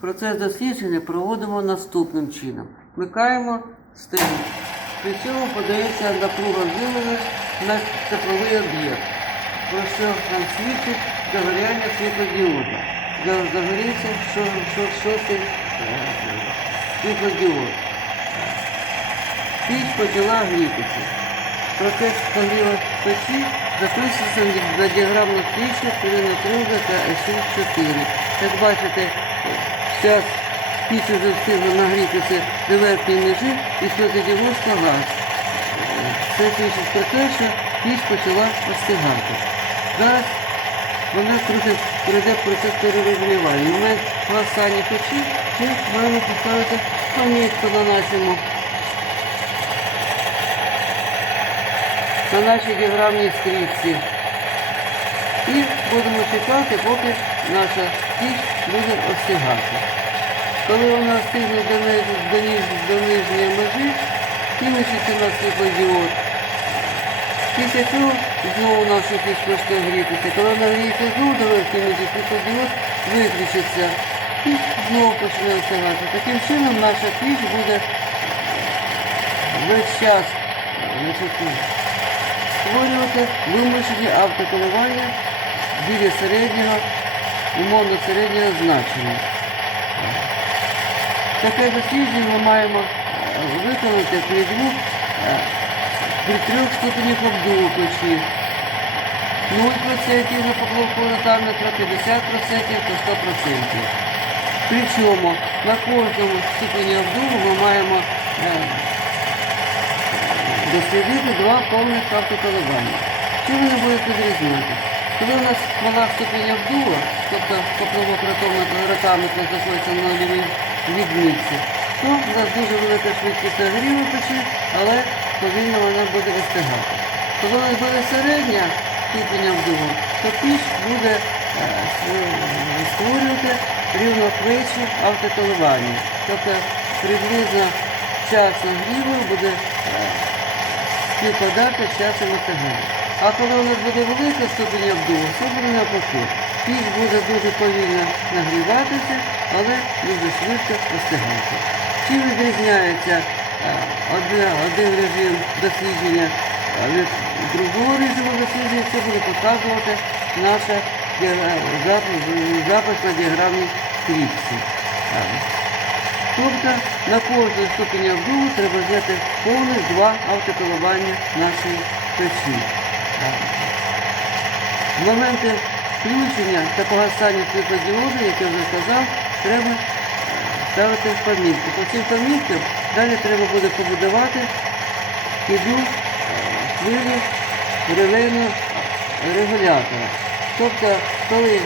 Процес дослідження проводимо наступним чином. Вмикаємо стену. При цьому подається напруга живлення на тепловий об'єкт, про що нам свідчить загоряння світлодіода. За- Загорівся шо- шо- шостий світлодіод. Піч почала грітися. Процес нагріву печі записується на стрічку Кирина Круга та СУ-4. Як бачите, зараз піч вже встигла нагрітися верхньої межі і світлодіод газ. Це свідчить про те, що піч почала остигати. Зараз вона трохи пройде процес перерозливання. В момент гасання печі ми маємо поставити помітку на нашому на нашій діаграмній стрічці. І будемо чекати, поки наша піч буде остигати. Коли вона стигне до, ніж- до нижньої межі, кинучиться на світлодіод. Після цього знову наша піч почне грітися. Коли вона гріється знову верхньої межі, світлодіод виключиться і знову почне остигати. Таким чином наша піч буде весь час створювати вимушені автоколивання біля середнього, умовно середнього значення. Таке дослідження ми маємо е, виконати при двох, е, при трьох ступенях обдуву печі. 0% на покловку ротарметра, 50% та 100%. Причому на кожному ступені обдуву ми маємо е, дослідити два повних автоколивання. Що вони будуть відрізняти? Коли у нас мала ступінь обдува, тобто поплавок ротаметра знаходиться на нульовій відмітці, то у нас дуже велика швидкість нагріву печі, але повільно вона буде вистигати. Коли у нас буде середня ступінь обдуву, то піч буде е, створювати рівнохвичі автоколивання. Тобто приблизно час нагріву буде е, співпадати з часом остигання. А коли нас буде велика ступінь обдуву, все буде навпаки. Піч буде дуже повільно нагріватися, але дуже швидко остигати. Чим відрізняється е, один, режим дослідження е, від другого режиму дослідження, це буде показувати наша запис, на діаграмній стрічці. Е, Тобто на кожну ступінь обдуву треба взяти повних два автоколивання нашої печі. В моменти включення та погасання світлодіоду, як я вже казав, треба е, ставити помітки. По цим поміткам далі треба буде побудувати піду е, хвилі релейного регулятора. Тобто, коли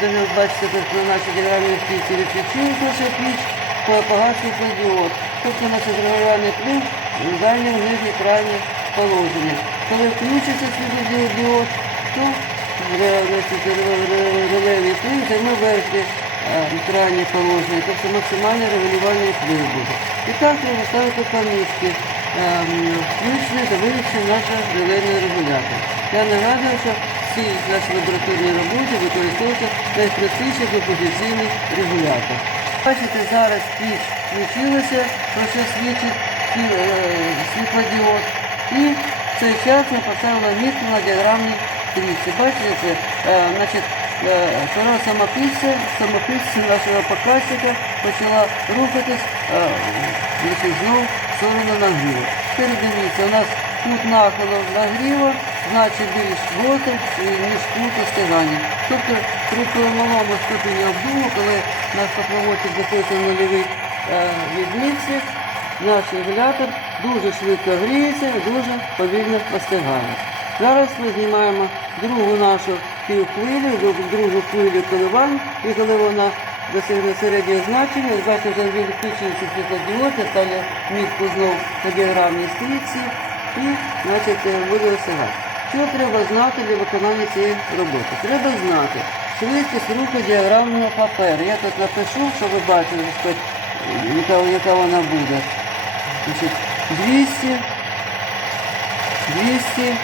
ви бачите на нашій діаграмній стійці відключилася піч, то погасив світлодіод. Тобто наш регулярний плин зайняв нижнє крайнє положення. Коли включиться світлодіод, то ре- значить, ре- ре- плин займе верхнє е, крайнє положення, тобто максимальний регулювальний вплив буде. І так треба ставити помітки. ем, та виключений наш релейний регулятор. Я нагадую, що всі наші лабораторні роботи використовуються найпростіший композиційний регулятор. Бачите, зараз піч включилася, про що свідчить ті- е, світлодіод. І в цей час я поставила мітку на діаграмній стрічці. Бачите, це, е, значить, е, сама самописця, самописця нашого показчика почала рухатись е, значить, знову в сторону нагріву. Тепер дивіться, у нас кут нахилу нагріва значить більш гострий, ніж кут остигання. Тобто при малому ступені обдуву, коли наш поплавочок знаходиться на нульовій е, відмітці, наш регулятор дуже швидко гріється дуже повільно остигає. Зараз ми знімаємо другу нашу півхвилю, друг- другу хвилю коливань, і коли вона досягне середнього значення, ви бачите, вже він включився світлодіод, я ставлю мітку знову на діаграмній стрічці і значить, е, буде осягати. Що треба знати для виконання цієї роботи? Треба знати швидкість руху діаграмного паперу. Я тут напишу, щоб ви бачили, е, яка, яка вона буде. Значить, 200, 200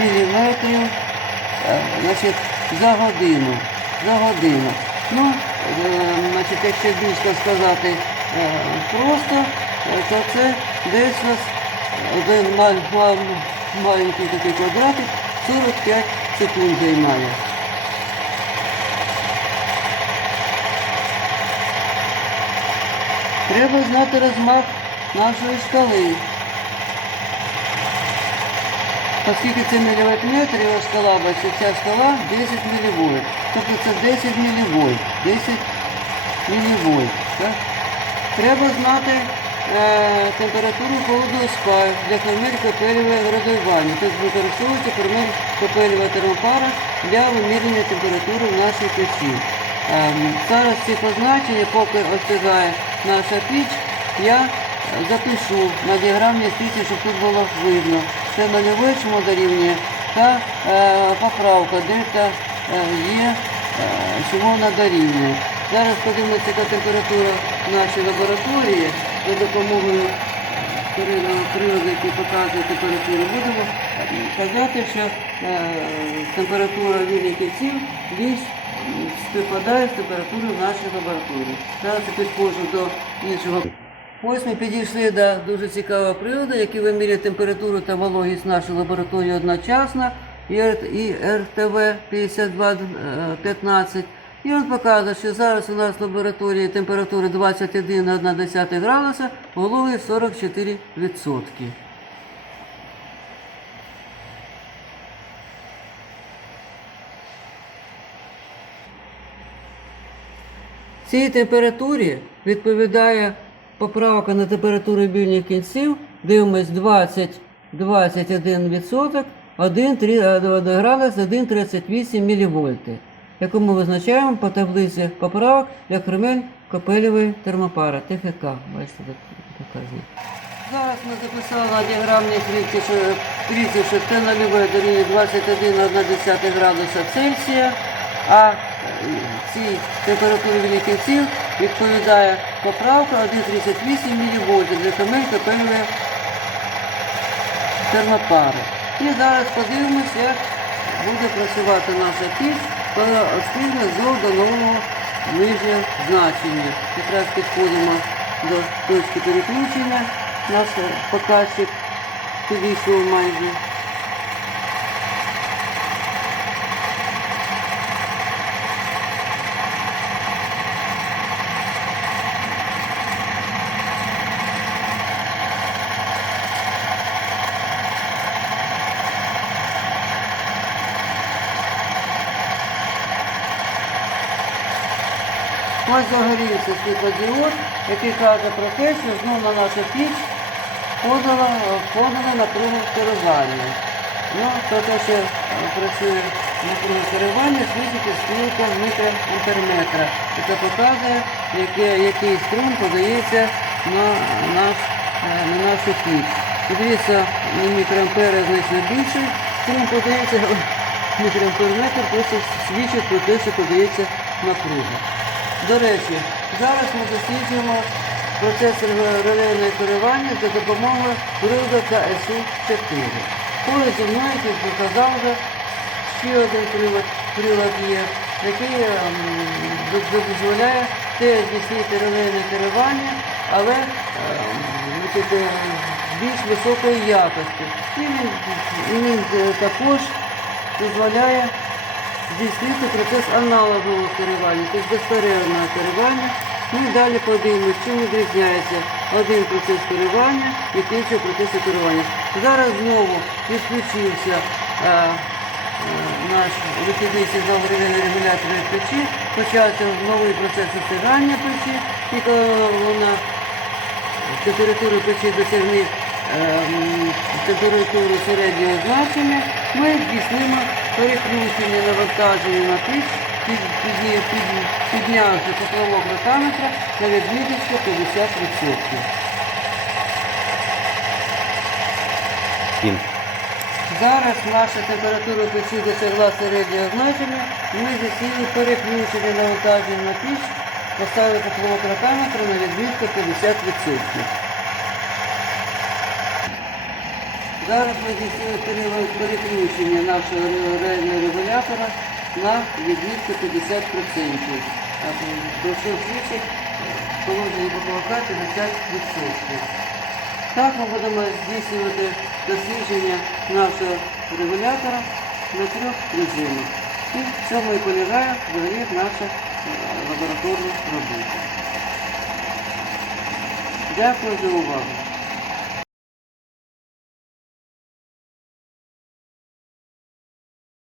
міліметрів е, значить, за годину. За годину. Ну, значить, якщо так сказати е, просто, е, то це десь у нас один ма- ма- маленький такий квадратик 45 секунд займає. Треба знати розмах нашої шкали. Оскільки це мілівольт метр, його шкала, бачите, ця шкала 10 мілівольт. Тобто це 10 мілівольт. 10 мілівольт. Треба знати е, температуру холодного спаю для формель капелеве градування. Тобто використовується формель капелева термопара для вимірювання температури в нашій печі. Ем, зараз ці позначення, поки остигає наша піч, я е, запишу на діаграмній стрічці, щоб тут було видно. Це нульовий чому дорівнює та е, поправка дельта е, є, е, чому вона дорівнює. Зараз подивимося, температура в нашій лабораторії за допомогою приладу, який показує температуру. Будемо казати, що е, температура вільних кільців десь співпадає з температурою в нашій лабораторії. Зараз я підходжу до іншого. Ось ми підійшли до дуже цікавого приладу, який вимірює температуру та вологість нашої лабораторії одночасно, і РТВ 5215. І він показує, що зараз у нас в лабораторії температура 21,1 градуса, вологість 44%. Цій температурі відповідає поправка на температуру більних кінців. Дивимось 20, 21%, 1, 3, 1 градус, 1,38 мВ, яку ми визначаємо по таблиці поправок для кремель копелєвої термопари ТФК. Бачите, показує. Зараз ми записали на діаграмній стрічці, що Т нульове дорівнює 21,1 градуса Цельсія, а цій температурі вільних кінців відповідає поправка 1,38 мВ для камель капельної термопари. І зараз подивимося, як буде працювати наша піч, коли встигне знов до нового нижнього значення. Якраз підходимо до точки переключення. Наш показчик підійшов майже. Ось загорівся світлодіод, який каже про те, що знову на нашу піч подала, подали напругу керування. Ну, то те, що е, працює напруга керування, світить стрілка мікроамперметра, яка показує, яке, який струм подається на, наш, е, на нашу піч. Подивіться, на мікроампери значно більше струм подається, мікроамперметр просто свідчить про те, що подається напруга. До речі, зараз ми досліджуємо процес релейного керування за допомогою приладу КСУ-4. Поряд зі мною як показав вже ще один прилад, прилад є, який ем, дозволяє теж здійснити релейне керування, але ем, е, більш високої якості. І він, він е, також дозволяє здійснити процес аналогового керування, тобто безперервного керування. Ну і далі подивимося, чим відрізняється один процес керування від іншого процесу керування. Зараз знову відключився е, е, наш вихідний сигнал регулятора печі, почався новий процес остигання печі, і коли вона температуру печі досягне ем, температуру середнього значення, ми здійснимо переключення навантаження на піч, під, під, під, піднявши поплавок ротаметра на відміточку 50%. Кін. Зараз наша температура печі досягла середнього значення, ми здійснили переключення навантаження на піч, поставили поплавок ротаметра на відмітку 50%. Зараз ми здійснили пере- переключення нашого ре- регулятора на відмітку 50%. до всього свідчить положення ППВК 50%. Так ми будемо здійснювати дослідження нашого регулятора на трьох режимах. І в цьому і полягає взагалі наша е, лабораторна робота. Дякую за увагу.